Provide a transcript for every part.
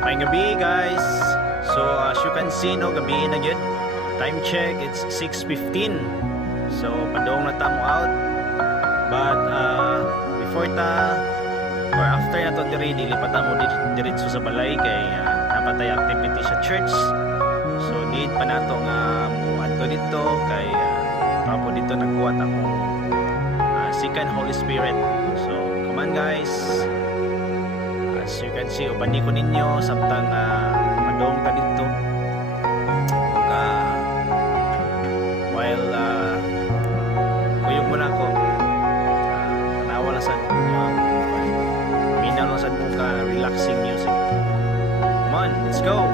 May gabi guys. So as you can see no, gabi na gyud. Time check, it's 6:15. So padong na ta mo out. But before ta or after na to diri dilipat mo diretso sa balay kay napatay activity sa church. So need pa nato nga mo adto dito kay papo dito nagkuha akong second Holy Spirit. So come on guys. As you can see, ubani ko ninyo samtang madong ta dito. While kuyog mo lang ko tanawa lang sa minaw lang sa ka relaxing music. Come on, let's go!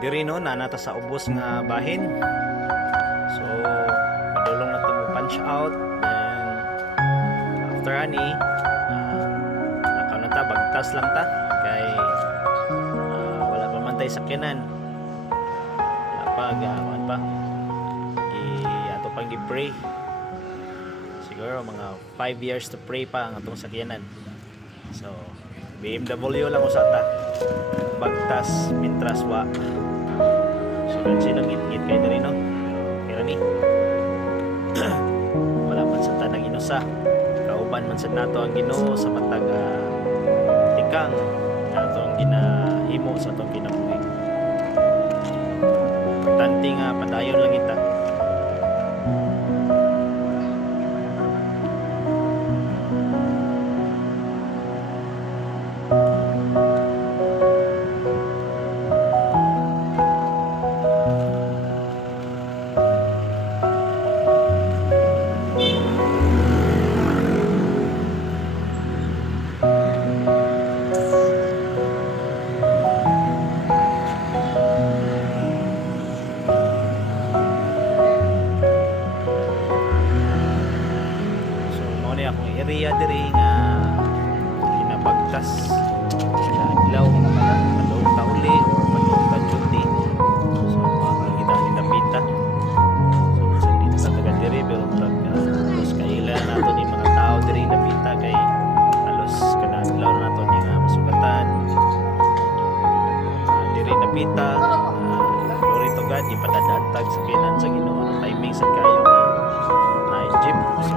Diri no nanata sa ubos nga bahin. So madulong na to mo punch out and after ani nakaw na ta bagtas lang ta kay wala pa man tay sakyanan. Wala pa gawan pa. Ato pang gi-pray. Siguro mga 5 years to pray pa ang atong sakyanan. So BMW lang usata. Bagtas mintras wa. So sino ngit-ngit kayo na rin no? Pero ni wala man sa tanang inusa. Kauban man sa nato ang Ginoo sa matag tikang nato ang ginahimo sa atong kinabuhi. Importante nga padayon lang ita. Akong area diri nga kinabagtas sa ilaw padong tauli or padong tajuti. So makakita ni Napita. So sa dito sa taga diri pero halos kaila nato ni mga tao diri Napita kay halos kanadlaw nato ni nga masugatan. Diri Napita glory to God ipadadantag sa kinan sa Ginoo ang timing sa kayo na jeep. So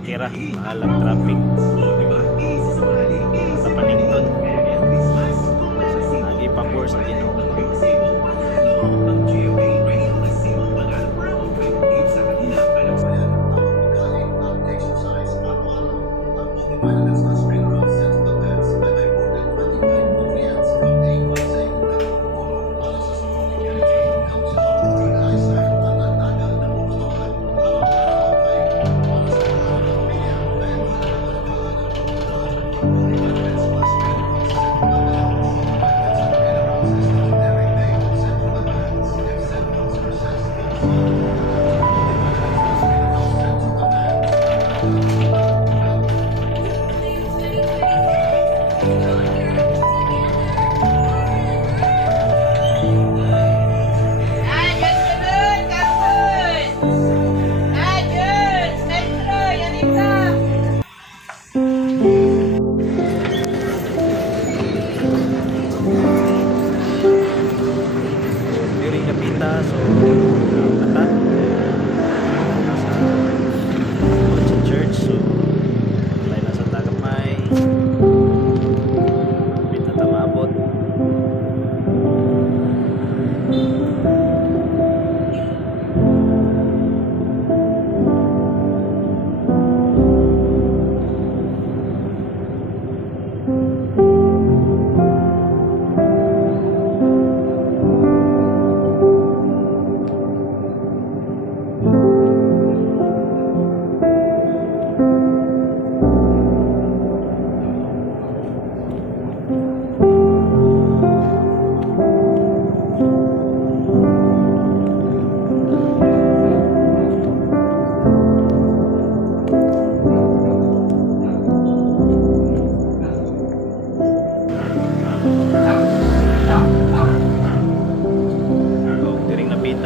okay ra, maalang traffic sa Panington lagi pa course sa Ginoo. ta. So nata sa church. So lain na sa tagamay. Bit na ta maabot.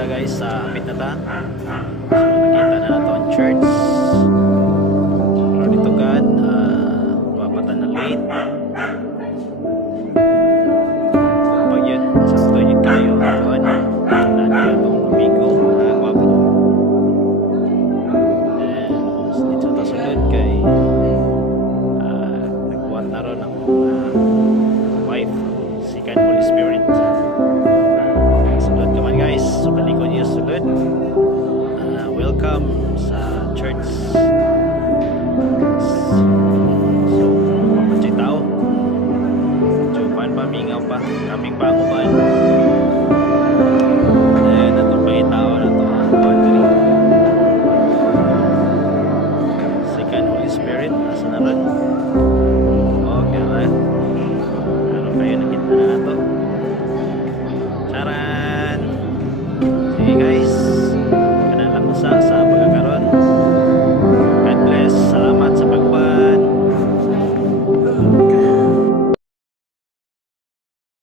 Guys, sa apit na ta. So nakita na nato ang church. Glory to God. Wapatan na late. Pag yun, sa studio kayo hapon. Nandiyo itong amigo. Gwapo. And dito ta sulod kay nagbuhat na ron ang wife, si Kan Holy Spirit. Guys, so balikon niyo sulod. Welcome sa church. So, mapanchay tao. So, paan pa, mingaw pa. Kaming pa